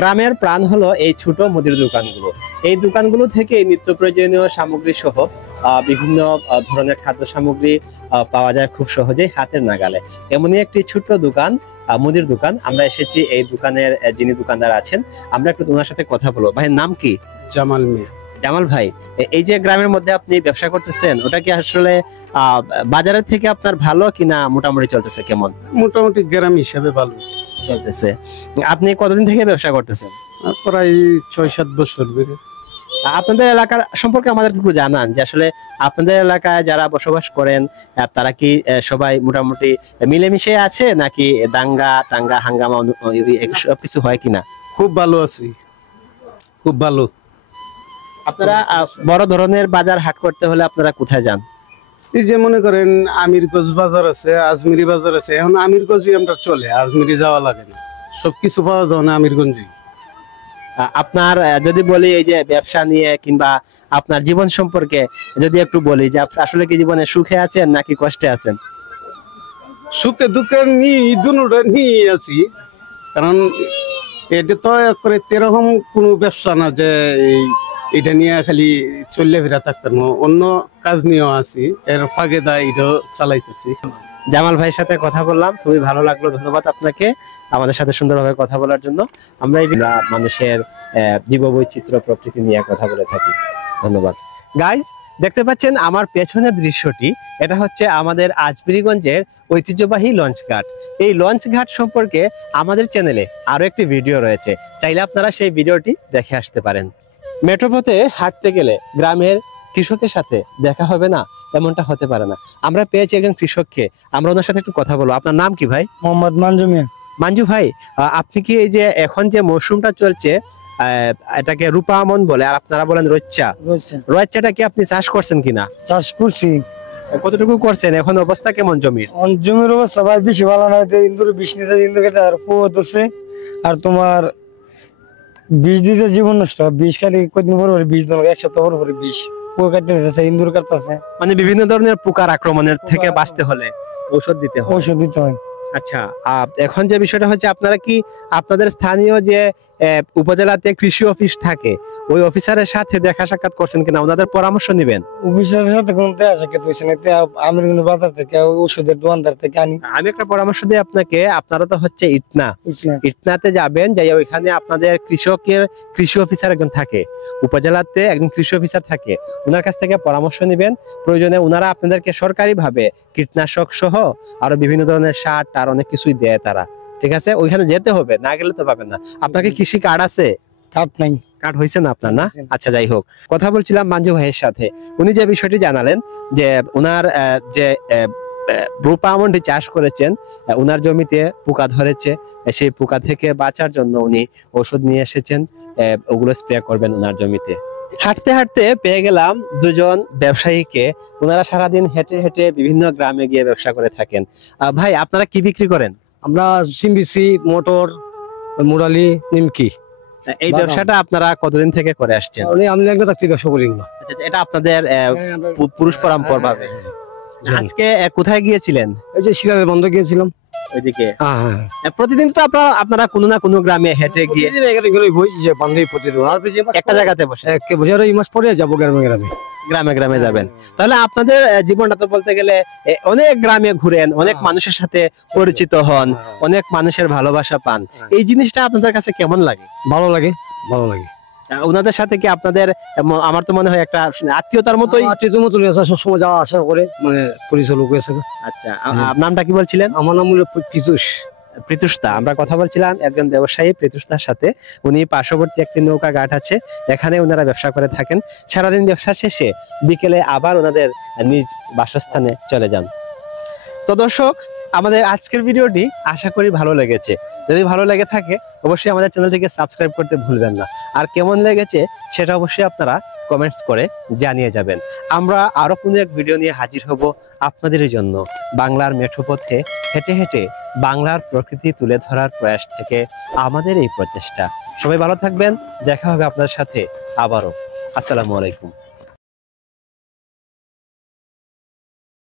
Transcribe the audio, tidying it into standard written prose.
গ্রামের প্রাণ হলো এই ছোট মুদির দোকানগুলো। এই দোকানগুলো থেকে নিত্য প্রয়োজনীয় সামগ্রী সহ বিভিন্ন ধরনের খাদ্য সামগ্রী পাওয়া যায় খুব সহজেই হাতের নাগালে। এমনই একটি ছোট্ট দোকান, মুদির দোকান। আমরা এসেছি এই দোকানের যিনি দোকানদার আছেন, আমরা একটু ওনার সাথে কথা বলবো। ভাইয়ের নাম কি? জামাল মিয়া। জামাল ভাই, এই যে গ্রামের মধ্যে আপনি ব্যবসা করতেছেন, ওটা কি আসলে বাজারের থেকে আপনার ভালো কিনা মোটামুটি চলতেছে? কেমন? মোটামুটি গ্রাম হিসাবে ভালো চলতেছে। আপনি কতদিন থেকে ব্যবসা করতেছেন? প্রায় 6-7 বছর ধরে। আপনাদের এলাকার সম্পর্কে আমাদের একটু জানান, যে আসলে আপনাদের এলাকায় যারা বসবাস করেন তারা কি সবাই মোটামুটি মিলেমিশে আছে, নাকি দাঙ্গা টাঙ্গা হাঙ্গামা সবকিছু হয় কিনা? খুব ভালো আছি, খুব ভালো। আপনারা বড় ধরনের বাজার হাট করতে হলে আপনারা কোথায় যান? এই যে মনে করেন আমিরগঞ্জ বাজার আছে, আজমিরি বাজার আছে। এখন আমিরগঞ্জই আমরা চলে, আজমিরি যাওয়া লাগে না, সবকিছু পাওয়া যায় না আমিরগঞ্জে। আপনার যদি বলি এই যে ব্যবসা নিয়ে কিংবা আপনার জীবন সম্পর্কে যদি একটু বলি, যে আসলে কি জীবনে সুখে আছেন নাকি কষ্টে আছেন? সুখে দুঃখে দুটোটা নিয়ে আছি, কারণ এটা তো করে এরকম কোনো ব্যবসা না যে এটা নিয়ে খালি চললে ফেরা থাকতাম, অন্য কাজ নিয়েও আছি, এর ফাঁকে দা এটাও চালাইতেছি। জামাল ভাইয়ের সাথে কথা বললাম, খুবই ভালো লাগলো। ধন্যবাদ আপনাকে আমাদের সাথে সুন্দরভাবে কথা বলার জন্য। আমরা এই মানুষের জীববৈচিত্র্য প্রকৃতি নিয়ে কথা বলে থাকি। ধন্যবাদ। গাইজ, দেখতে পাচ্ছেন আমার পেছনের দৃশ্যটি, এটা হচ্ছে আমাদের আজমিরিগঞ্জের ঐতিহ্যবাহী লঞ্চ ঘাট। এই লঞ্চ ঘাট সম্পর্কে আমাদের চ্যানেলে আরো একটি ভিডিও রয়েছে, চাইলে আপনারা সেই ভিডিওটি দেখে আসতে পারেন। মেট্রোপথে হাঁটতে গেলে গ্রামের কৃষকের সাথে দেখা হবে না, এমনটা হতে পারে না। আমরা পেয়েছি একজন কৃষককে, আমরা ওনার সাথে একটু কথা বলবো। আপনার নাম কি ভাই? মোহাম্মদ মানজু মিয়া। মানজু ভাই, আপনি কি এই যে এখন যে মৌসুমটা চলছে, এটাকে রূপা আমন বলে, আর আপনারা বলেন রচ্চা, রচ্চাটা কি আপনি চাষ করছেন কিনা? চাষ করছি। কতটুকু করছেন? এখন অবস্থা কেমন জমির? জমির অবস্থা ভাই বেশি ভালো না, ইন্দুর বিষ নিতে ইন্দুর কেটে আর ফুয়া ধরছে, আর তোমার বিষ দিতে জীবন নষ্ট। বিষ খালি কদিন পর বিষ দেবো, 1 সপ্তাহ পর বিষ ফুয়া কাটতে দিতেছে, ইন্দুর কাটতেছে। মানে বিভিন্ন ধরনের পোকার আক্রমণের থেকে বাঁচতে হলে ঔষধ দিতে হয়। ঔষধ দিতে হয়। আচ্ছা, এখন যে বিষয়টা হচ্ছে, আপনারা কি আপনাদের স্থানীয় যে উপজেলাতে কৃষি অফিস থাকে, ওই অফিসারের সাথে দেখা সাক্ষাৎ করছেন কিনা? ওনাদের পরামর্শ নেবেন? অফিসারের সাথে কোনো দেখা সাক্ষাৎ হয়েছে না, আমি কিন্তু বাজার থেকে ওষুধের দোকানদার থেকে আনি। আমি একটা পরামর্শ দিই আপনাকে, আপনারা তো হচ্ছে ইটনাতে যাবেন, যাই ওইখানে আপনাদের কৃষি অফিসার একজন থাকে, উপজেলাতে একজন কৃষি অফিসার থাকে, ওনার কাছ থেকে পরামর্শ নেবেন। প্রয়োজনে ওনারা আপনাদেরকে সরকারি ভাবে কীটনাশক সহ আরো বিভিন্ন ধরনের সার আর অনেক কিছুই দেয় তারা। ঠিক আছে, ওইখানে যেতে হবে, না গেলে তো পাবেন না। আপনার কি কৃষি কার্ড আছে? কার্ড নাই। কার্ড হয়েছে না আপনার? না, আচ্ছা, যাই হোক। কথা বলছিলাম মানজু ভাইয়ের সাথে, উনি যে বিষয়টি জানালেন যে ওনার যে রূপা আমন্ডি চাষ করেছেন, ওনার জমিতে পোকা ধরেছে, সেই পোকা থেকে বাঁচার জন্য উনি ওষুধ নিয়ে এসেছেন, ওগুলো স্প্রে করবেন ওনার জমিতে। হাঁটতে হাঁটতে পেয়ে গেলাম দুজন ব্যবসায়ীকে। ওনারা সারাদিন হেঁটে হেঁটে বিভিন্ন গ্রামে গিয়ে ব্যবসা করে থাকেন। ভাই, আপনারা কি বিক্রি করেন? আমরা সিমবিসি, মোটর, মুরালি, নিমকি। এই ব্যবসাটা আপনারা কতদিন থেকে করে আসছেন? আমি একটা চাকরি ব্যবসা করি। আচ্ছা, এটা আপনাদের পুরুষ পরম্পরা ভাবে। আজকে কোথায় গিয়েছিলেন? এই যে সিরাজের বন্ধ গিয়েছিলাম ওইদিকে। প্রতিদিন তো আপনারা কোনো না কোনো গ্রামে হেঁটে গিয়ে একটা জায়গাতে বসে এই মাস পরে যাবো গ্রামে গ্রামে গ্রামে যাবেন। তাহলে আপনাদের জীবনটা তো বলতে গেলে অনেক গ্রামে ঘুরেন, অনেক মানুষের সাথে পরিচিত হন, অনেক মানুষের ভালোবাসা পান। এই জিনিসটা আপনাদের কাছে কেমন লাগে? ভালো লাগে, ভালো লাগে। ওনাদের সাথে কি আপনাদের, আমার তো মনে হয় একটা আত্মীয়তার মতোই। আত্মীয়তার মতোই সবসময় যাওয়া আসা করে, মানে পরিচয় লোক আছে। আচ্ছা, নামটা কি বলছিলেন? আমার নাম হলো প্রীতুষদা। আমরা কথা বলছিলাম একজন ব্যবসায়ী প্রীতুষদার সাথে। উনি পার্শ্ববর্তী একটি নৌকা ঘাট আছে, এখানে ওনারা ব্যবসা করে থাকেন। সারাদিন ব্যবসা শেষে বিকেলে আবার ওনাদের নিজ বাসস্থানে চলে যান। তো দর্শক, আমাদের আজকের ভিডিওটি আশা করি ভালো লেগেছে। যদি ভালো লেগে থাকে অবশ্যই আমাদের চ্যানেলটিকে সাবস্ক্রাইব করতে ভুলবেন না। আর কেমন লেগেছে সেটা অবশ্যই আপনারা কমেন্টস করে জানিয়ে যাবেন। আমরা আরো কোনো এক ভিডিও নিয়ে হাজির হব আপনাদের জন্য। বাংলার মেঠোপথে হেঁটে হেঁটে বাংলার প্রকৃতি তুলে ধরার প্রয়াস থেকে আমাদের এই প্রচেষ্টা। সবাই ভালো থাকবেন, দেখা হবে আপনার সাথে আবারও। আসসালামু আলাইকুম।